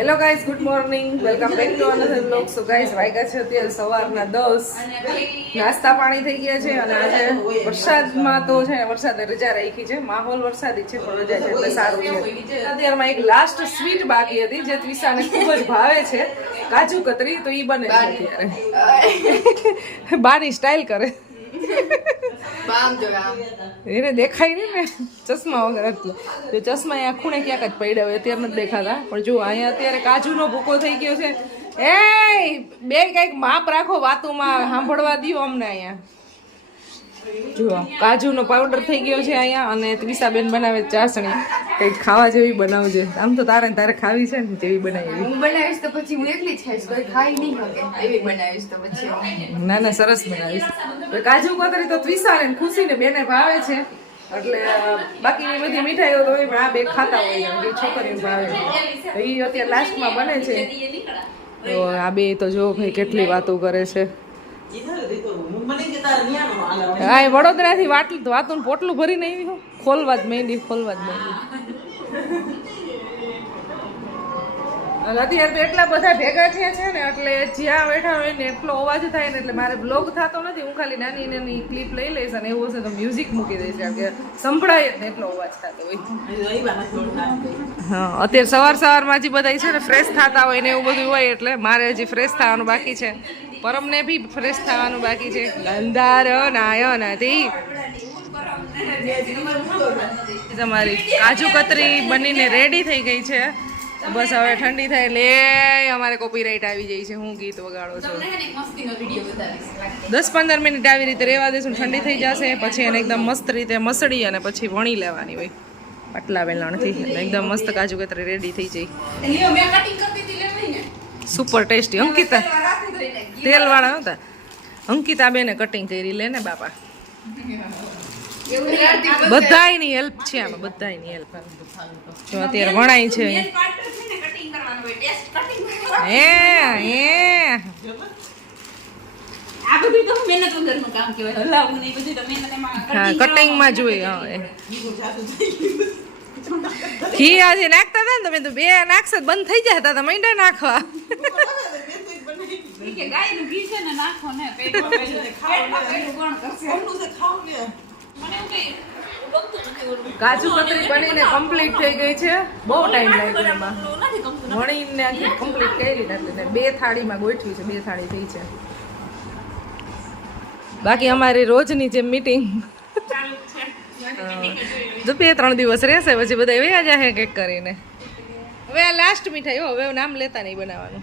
Hello guys good morning welcome back to another blog so guys વાગ્યા છે અત્યારે સવારના દસ. નાસ્તા પાણી થઈ ગયા છે અને આજે વરસાદમાં તો છે વરસાદ રજા રાખી છે. માહોલ વરસાદી છે, પણ રજા છે એટલે સારું છે. અત્યારમાં એક લાસ્ટ સ્વીટ બાકી હતી, જે ત્રિસાને ખૂબ જ ભાવે છે. કાજુ કતરી, તો એ બને છે અત્યારે. બાની સ્ટાઇલ કરે. એને દેખાય નહીં ને. ચશ્મા વગર એટલે. તો ચશ્મા અહીંયા ખૂણે ક્યાંક જ પડ્યા હોય, અત્યારે નથી દેખાતા. પણ જો અહીંયા અત્યારે કાજુનો ભૂકો થઈ ગયો છે. એ બે કંઈક માપ રાખો વાતોમાં, સાંભળવા દ્યો અમને અહીંયા. જુઓ કાજુનો પાવડર થઈ ગયો છે અહીંયા અને ત્રિષાબેન બનાવે ચાસણી. કંઈક ખાવા જેવી બનાવજે. આમ તો તારે ને તારે ખાવી છે ને તેવી બનાવી. હું બનાવીશ તો પછી હું એકલી જ ખાઈશ કોઈ ખાઈ નહીં શકે. એવી બનાવીશ તો પછી ના ના સરસ બનાવીશ. કાજુ કતરી તો ત્વિષાને ને ખુશીને બેને ભાવે છે. એટલે બાકી બધી મીઠાઈઓ તો હોય પણ આ બે ખાતા હોય છે. એ છોકરીને ભાવે એ અત્યારે લાસ્ટમાં બને છે. તો આ બે તો જો ભાઈ કેટલી વાતો કરે છે. હા એ વડોદરાથી વાટલું વાતું પોટલું ભરીને આવી હો. ખોલવા જ મહેંદી ખોલવા જ મહેંદી અત્યારે તો એટલા બધા ભેગા થયા છે ને એટલે જ્યાં બેઠા હોય ને એટલો અવાજ થાય ને એટલે મારે બ્લોગ થતો નથી. હું ખાલી નાની નાની ક્લિપ લઈ લઈશ અને એવું હશે તો મ્યુઝિક મૂકી દઈશ. કારણ કે સંભળાય જ ને એટલો અવાજ થતો હોય. હા અત્યારે સવાર સવારમાં જે બધા છે ને ફ્રેશ થતા હોય ને એવું બધું હોય એટલે મારે હજી ફ્રેશ થવાનું બાકી છે. પરમને બી ફ્રેશ થવાનું બાકી છે. ગંધાર નાયો નથી તમારી કાજુ કતરી બનીને રેડી થઈ ગઈ છે. બસ હવે ઠંડી થાય એટલે અમારે અમારે કોપીરાઇટ આવી જાય છે. હું ગીત વગાડો છો. દસ પંદર મિનિટ આવી રીતે રહેવા દેશું ઠંડી થઈ જશે. પછી એને એકદમ મસ્ત રીતે મસળી અને પછી વણી લેવાની હોય. પાટલા વેલણથી એકદમ મસ્ત કાજુ કતરી રેડી થઈ જાય ને. Super tasty Ankita. તેલવાળા નહોતા અંકિતા બેને કટિંગ કરી લે ને બાપા. બધાની હેલ્પ છે આમાં બધાની હેલ્પ જો અત્યારે વણાય છે. હે હે. આ બધું તો મહેનત વગરનું કામ કહેવાય. હલાવવું ને એ બધું તો મહેનત એમાં હા કટિંગમાં જોઈએ હા ઘી આજે નાખતા હતા ને તમે તો બે નાખશો બંધ થઈ જતા હતા મૈંડા નાખવા. ઈ કે ગાયનું ઘી છે ને નાખો ને પેટમાં પેલું? મને એવું કંઈ. કાજુ કતરી બનીને કમ્પ્લીટ થઈ ગઈ છે. બહુ ટાઈમ લાગ્યો એમાં. વણીને આખી કમ્પ્લીટ કરી નાખી બે થાળીમાં ગોઠવી છે બે થાળી થઈ છે. બાકી અમારી રોજની જે મીટિંગ ચાલુ જો બે ત્રણ દિવસ રહેશે પછી બધા વયા જશે કંઈક કરીને. હવે આ લાસ્ટ મીઠાઈ હો હવે નામ લેતા નહીં બનાવવાનું.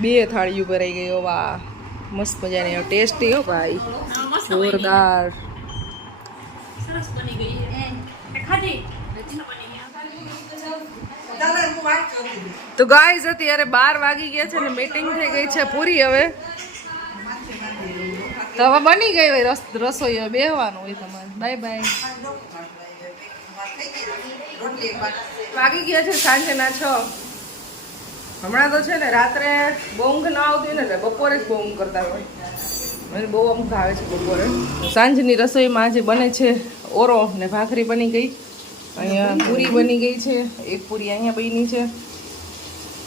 બે થાળીઓ ભરાઈ ગઈ વાહ મસ્ત મજાની ટેસ્ટી હો ભાઈ. જોરદાર. સરસ બની ગઈ. તે ગાઈઝ અત્યારે બાર વાગી ગયા છે ને મીટિંગ થઈ ગઈ છે પૂરી હવે. તો હવે બની ગઈ હોય રસ રસોઈ હવે બેહવાનું હોય તમારે. બાય બાય વાગી ગયા છે સાંજના છ. હમણાં તો છે ને રાત્રે બહુ ઊંઘ ના આવતી ને બપોરે જ બહુ ઊંઘ કરતા હોય. મને બહુ ઊંઘ આવે છે બપોરે. સાંજની રસોઈમાં આજે બને છે ઓરો ને ભાખરી બની ગઈ. અહીંયા પૂરી બની ગઈ છે. એક પૂરી અહીંયા બની છે.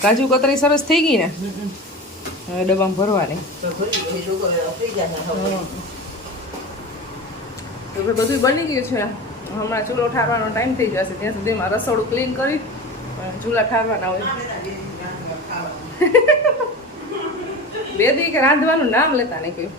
કાજુ કતરી સરસ થઈ ગઈ ને? હવે ડબ્બામાં ભરવાની. તો ભાઈ બધું બની ગયું છે. હમણાં ચૂલો ઠારવાનો ટાઈમ થઈ જશે. ત્યાં સુધીમાં રસોડું ક્લીન કરી ચૂલા ઠારવાના હોય. બે દી કે રાંધવાનું નામ લેતા નહીં કહ્યું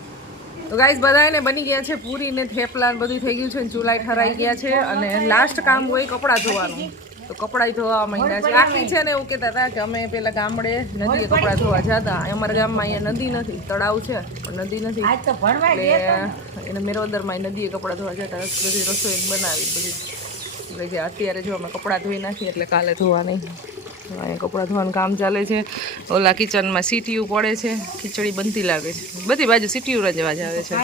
તો ગાઈઝ બધાને બની ગયા છે પૂરી ને થેપલા ને બધું થઈ ગયું છે ચૂલાઈ ઠરાઈ ગયા છે અને લાસ્ટ કામ હોય કપડાં ધોવાનું. તો કપડાં ધોવા માંડ્યા છે. આખી છે ને એવું કહેતા હતા કે અમે પેલા ગામડે નદીએ કપડાં ધોવા જતા અમારા ગામમાં અહીંયા નદી નથી તળાવ છે પણ નદી નથી. એટલે એને મેરોદરમાં નદીએ કપડાં ધોવા જતા બધી રસોઈ બનાવી બધી. જે અત્યારે જો અમે કપડાં ધોઈ નાખીએ એટલે કાલે ધોવા નહીં. અહીંયા કપડાં ધોવાનું કામ ચાલે છે. ઓલા કિચનમાં સીટીયું પડે છે. ખીચડી બનતી લાગે છે. બધી બાજુ સીટીયું જ આવે છે.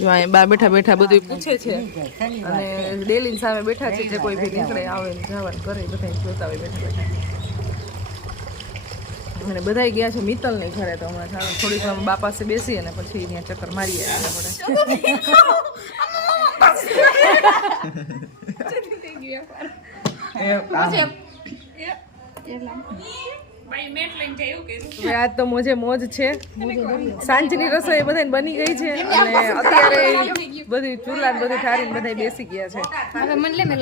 જો અહીંયા બા બેઠા બેઠા બધું પૂછે છે. અને ડેલીની સામે બેઠા છે જે કોઈ ભી નીકળે આવે જવાનું કરે બધા જોતા હોય બેઠા બેઠા. અને બધા ગયા છે મિત્તલ નહીં ઘરે તો હમણાં ચાલો થોડીક વાર બા પાસે બેસી અને પછી ત્યાં ચક્કર મારીએ આપણે. આજ તો મોજે મોજ છે. સાંજની રસોઈ બધાને બની ગઈ છે અને અત્યારે બધી ચૂલા બધું ઠારીને બધા બેસી ગયા છે. હવે મને લે મેં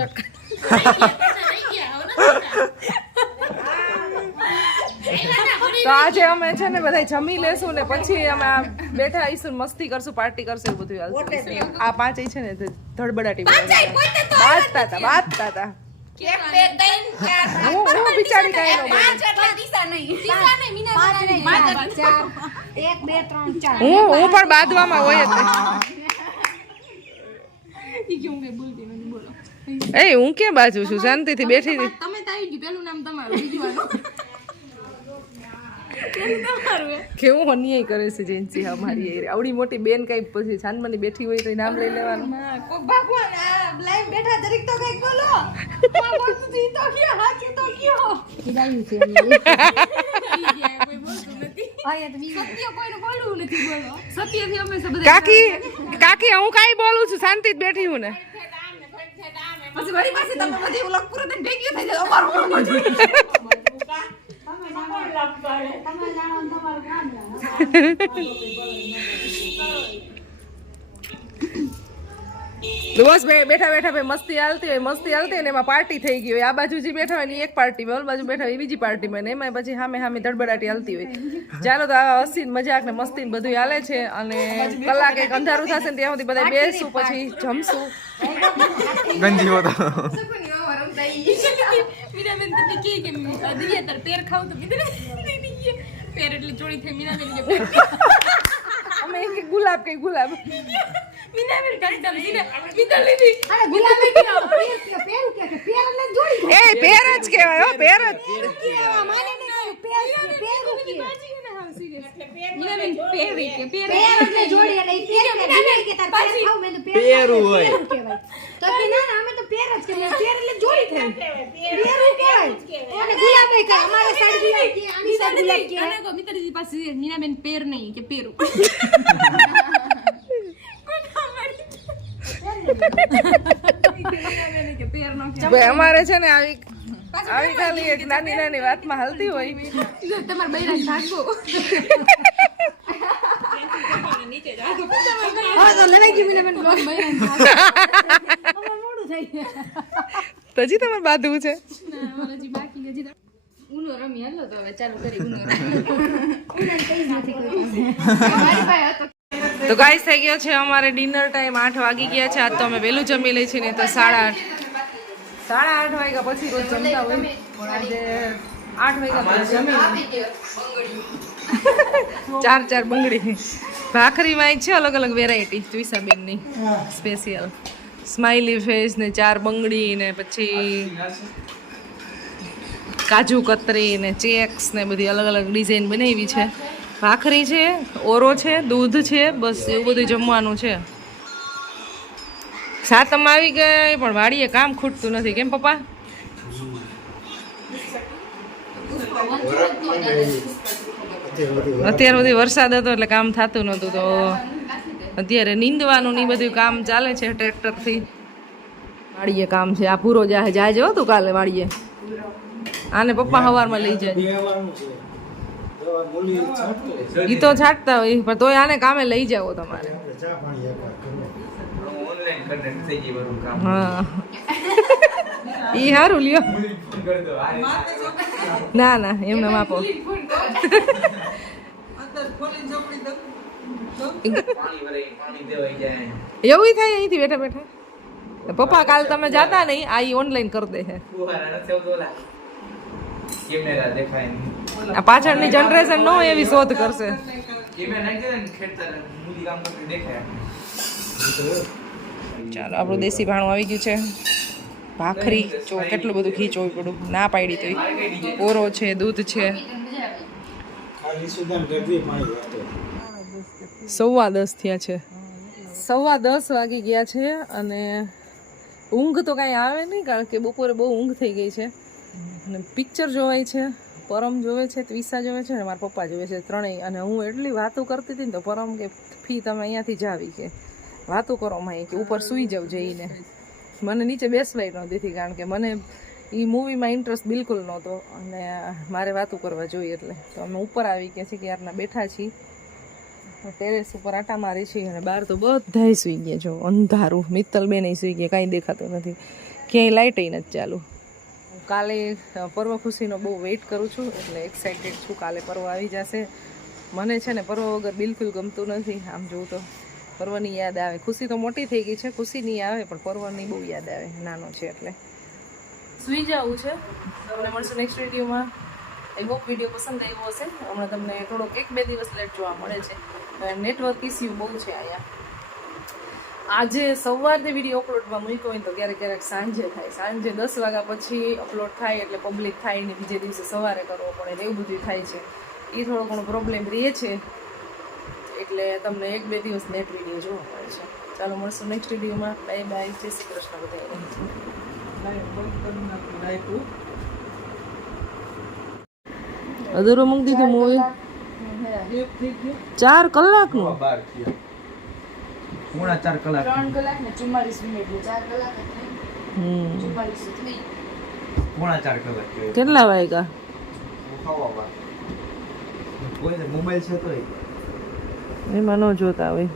તો આજે અમે છે ને બધા જમી લેશું ને પછી અમે બેઠા આવીશું મસ્તી કરશું પાર્ટી કરશું એવું બધું આ પાંચ છે ને તે ધડબડાટી વાંચતા હતા વાંચતા હતા. એક બે ત્રણ ચાર હું હું બિચારી કાંઈ પાંચ એટલે દિશા નહીં. પાંચ. નહીં, ચાર. એક બે ત્રણ ચાર. હું હું પણ બાંધવામાં હોય જ. એ હું ક્યાં બાજુ છું? શાંતિથી બેઠી તમે તારી ગયું પેલું નામ તમારું બીજું કેવું અન્યાય કરે છે જેન્સી અમારી એ. આવડી મોટી બેન કઈ પછી છાનમાની બેઠી હોય તો નામ લઈ લેવાનું. કોઈ ભગવાન આ લાઈન બેઠા દરેક તો કંઈક બોલો. આ બોલતું તું ઈ તો કયો હાચું તો કયો. કીધાયું છે અરે તો બીજું. સત્ય કોઈને બોલવું નથી બોલો. સત્યથી હંમેશા બધા કાકી કાકી હું કાંઈ બોલું છું? શાંતિ જ બેઠી હું ને. પછી મારી પાસે તમે બધી ઓલા પૂરો થઈને ભેગી થઈ જાય અમારું કામ જ તો બસ બેઠા બેઠા ભાઈ મસ્તી હાલતી હોય, મસ્તી હાલતી હોય ને એમાં પાર્ટી થઈ ગઈ હોય. આ બાજુ જે બેઠા હોય ને એક પાર્ટીમાં ઓલ બાજુ બેઠા હોય બીજી પાર્ટીમાં ને એમાં પછી સામે સામે ધડબડાટી હાલતી હોય. ચાલો તો આ હસી મજાક ને મસ્તી ને બધું હાલે છે અને કલાક એક અંધારું થશે ને ત્યાં સુધી બધા બેસું, પછી જમશું. હોતો મીરાબેન તમને કહે કે દિયા તાર પેર ખાવ તો કીધું પેર એટલે ચોરી થઈ મીરાબેન કે અમે એક એક ગુલાબ ગુલાબ કાઢી લીધી અરે ગુલાબે કે પેર કે પેર કે પેર એટલે જોડી એ પેર જ કહેવાય. હો પેર જ માને ને પેર પેર કે કે પેર એટલે જોડી એટલે પેર મીરાબેન કે તાર પેર ખાવ મેં તો પેર પેરું હોય. તો કે ના ના અમે તો પેર જ કહેવાય. પેર એટલે જોડી થઈ પેરું કહેવાય અને ગુલાબ કે અમારે સાઈડ ગુલાબ કે આની સાઈડ ગુલાબ કે અને કો મિત્રજી પાસે મીરાબેન પેર નહીં કે પેરું અમારે છે ને આવી આવી ખાલી એક નાની નાની વાતમાં હાલતી હોય. તમારા ભાગો તો લેવાઈ ગયું મીરાબેન બ્લોગ બૈરાને મોડું થઈ ગયું. તો તમારે બાંધવું છે? ના હજી બાકી હજી તો ઉનો રમી હાલો તો હવે ચાલુ કરી ઉનો તો ગાઈસ થઈ ગયો છે અમારે ડિનર ટાઈમ આઠ વાગી ગયા છે આજ તો અમે વહેલું જમી લઈએ છીએ નહીં તો સાડા આઠ. સાડા આઠ વાગ્યા પછી રોજ જમતા હોય. આજે આઠ વાગ્યા પછી જમી ચાર ચાર બંગડી. ભાખરીમાં એક છે અલગ અલગ વેરાયટી ત્વિસાબેનની સ્પેશિયલ સ્માઇલી ફેસ ને ચાર બંગડી ને પછી કાજુ કતરી ને ચેક્સ ને બધી અલગ અલગ ડિઝાઇન બનાવી છે. ભાખરી છે ઓરો છે દૂધ છે બસ એવું બધું જમવાનું છે. સાતમ આવી ગઈ પણ વાડીએ કામ ખૂટતું નથી. કેમ પપ્પા? અત્યાર સુધી વરસાદ હતો એટલે કામ થતું નહોતું તો અત્યારે નીંદવાનું ને બધું કામ ચાલે છે ટ્રેક્ટરથી. વાડીએ કામ છે. આ પૂરો જાહે જાજો તું કાલે વાડીએ. આને પપ્પા સવારમાં લઈ જાય. એ તો છાંટતા હોય. પણ તોય આને કામે લઈ જાવો તમારે. હા. ઈ સારું લ્યો. ના ના, એમને માપો એવું થાય અહીંથી બેઠા બેઠા? પપ્પા, કાલ તમે જાતા નહીં, આ ઈ ઓનલાઈન કરી દે છે પાછળની જનરેશન નો એવી શોધ કરશે. કેમેરા નાખી દે ને મૂડી કામ કરતું દેખાય ચાલો, આપણું દેશી ભાણું આવી ગયું છે. ભાખરી, જો કેટલું બધું ખીચવું પડ્યું. ના પાડી તો કોરો છે, દૂધ છે. સવા દસ થયા છે. સવા દસ વાગી ગયા છે અને ઊંઘ તો કાંઈ આવે નહીં, કારણ કે બપોરે બહુ ઊંઘ થઈ ગઈ છે. અને પિક્ચર જોવાય છે, પરમ જોવે છે ત્વિસા જોવે છે અને મારા પપ્પા જોવે છે, ત્રણેય. અને હું એટલી વાતો કરતી હતી ને તો પરમ કે, ફી, તમે અહીંયાથી જાવી કે વાતો કરો માં કે ઉપર સૂઈ જાવ જઈને મને નીચે બેસવાય ન દીધી, કારણ કે મને એ મૂવીમાં ઇન્ટરેસ્ટ બિલકુલ નહોતો. અને મારે વાતું કરવા જોઈએ એટલે. તો અમે ઉપર આવી ગયા છીએ, ક્યારના બેઠા છીએ. ટેરેસ ઉપર આટા મારી છીએ અને બહાર તો બધાય સૂઈ ગયા. જો અંધારું મિત્તલ નહીં સૂઈ ગયા, કાંઈ દેખાતું નથી. ક્યાંય લાઇટ નથી ચાલુ. કાલે પર્વ ખુશીનો બહુ વેઇટ કરું છું, એટલે એક્સાઇટેડ છું. કાલે પર્વ આવી જશે. મને છે ને પર્વ વગર બિલકુલ ગમતું નથી, આમ જોઉં તો. પર્વની યાદ આવે. ખુશી તો મોટી થઈ ગઈ છે, ખુશી નહીં આવે, પણ પર્વની બહુ યાદ આવે, નાનો છે એટલે. સુઈ જવું છે. તમને મળશું નેક્સ્ટ વિડીયોમાં. આઈ હોપ વીડિયો પસંદ આવ્યો હશે. હમણાં તમને થોડોક એક બે દિવસ લેટ જોવા મળે છે. નેટવર્ક ઇસ્યુ બહુ છે અહીંયા. આજે સવારથી વીડિયો અપલોડમાં મૂક્યો હોય તો ક્યારેક ક્યારેક સાંજે થાય. સાંજે દસ વાગ્યા પછી અપલોડ થાય એટલે પબ્લિક થાય ને બીજે દિવસે સવારે કરવો પડે એવું બધું થાય છે. એ થોડો ઘણો પ્રોબ્લેમ રહે છે. એટલે તમને એક બે દિવસ નેટ વીડિયો જોવા મળે છે. ચાલો મળશું નેક્સ્ટ વિડીયોમાં બાય બાય જય શ્રી કૃષ્ણ બધા અધૂરો મૂકી દીધું મૂવી ચાર કલાકનું? પોણા ચાર કલાક. ત્રણ કલાક ને ચુમ્માલીસ મિનિટ ચાર કલાક હમ. ચુમ્માલીસ પોણા ચાર કલાક કેટલા વાગ્યા? મોબાઈલ છે તોય. એમાં ન જોતા હોય.